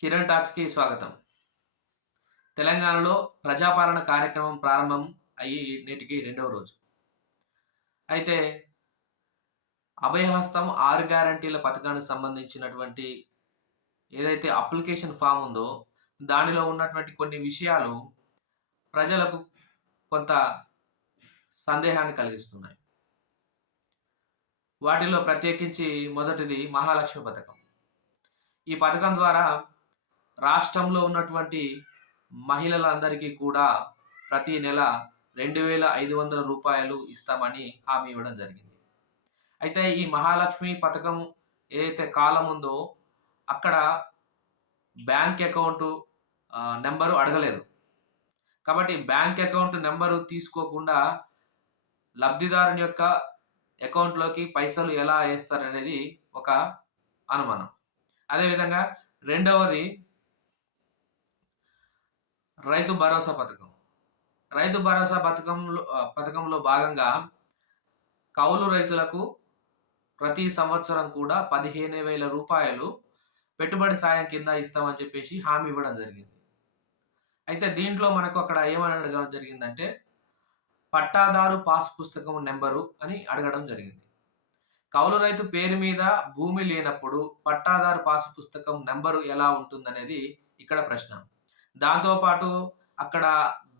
కిరణ్ టాక్స్కి స్వాగతం. తెలంగాణలో ప్రజాపాలన కార్యక్రమం ప్రారంభం అయ్యి నేటికి రెండవ రోజు. అయితే అభయహస్తం ఆరు గ్యారంటీల పథకానికి సంబంధించినటువంటి ఏదైతే అప్లికేషన్ ఫామ్ ఉందో దానిలో ఉన్నటువంటి కొన్ని విషయాలు ప్రజలకు కొంత సందేహాన్ని కలిగిస్తున్నాయి. వాటిలో ప్రత్యేకించి మొదటిది మహాలక్ష్మి పథకం. ఈ పథకం ద్వారా రాష్ట్రంలో ఉన్నటువంటి మహిళలందరికీ కూడా ప్రతి నెల రెండు వేల ఐదు వందల రూపాయలు ఇస్తామని హామీ ఇవ్వడం జరిగింది. అయితే ఈ మహాలక్ష్మి పథకం ఏదైతే కాలం ఉందో అక్కడ బ్యాంక్ అకౌంట్ నెంబరు అడగలేదు. కాబట్టి బ్యాంక్ అకౌంట్ నెంబరు తీసుకోకుండా లబ్ధిదారుని యొక్క అకౌంట్లోకి పైసలు ఎలా వేస్తారనేది ఒక అనుమానం. అదేవిధంగా రెండవది రైతు భరోసా పథకం. రైతు భరోసా పథకంలో పథకంలో భాగంగా కౌలు రైతులకు ప్రతి సంవత్సరం కూడా పదిహేను వేల రూపాయలు పెట్టుబడి సాయం కింద ఇస్తామని చెప్పేసి హామీ ఇవ్వడం జరిగింది. అయితే దీంట్లో మనకు అక్కడ ఏమని అడగడం జరిగిందంటే పట్టాదారు పాస్ పుస్తకం నెంబరు అని అడగడం జరిగింది. కౌలు రైతు పేరు మీద భూమి లేనప్పుడు పట్టాదారు పాస్ పుస్తకం నెంబరు ఎలా ఉంటుందనేది ఇక్కడ ప్రశ్న. దాంతోపాటు అక్కడ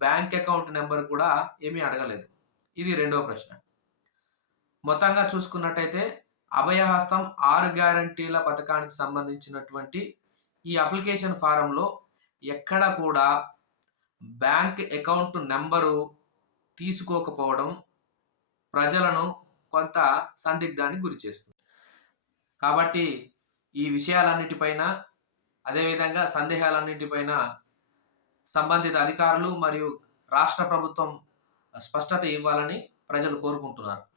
బ్యాంక్ అకౌంట్ నెంబర్ కూడా ఏమీ అడగలేదు. ఇది రెండవ ప్రశ్న. మొత్తంగా చూసుకున్నట్టయితే అభయహస్తం ఆరు గ్యారంటీల పథకానికి సంబంధించినటువంటి ఈ అప్లికేషన్ ఫారంలో ఎక్కడ కూడా బ్యాంక్ అకౌంట్ నెంబరు తీసుకోకపోవడం ప్రజలను కొంత సందిగ్ధానికి గురి చేస్తుంది. కాబట్టి ఈ విషయాలన్నిటిపైన అదేవిధంగా సందేహాలన్నింటిపైన సంబంధిత అధికారులు మరియు రాష్ట్ర ప్రభుత్వం స్పష్టత ఇవ్వాలని ప్రజలు కోరుకుంటున్నారు.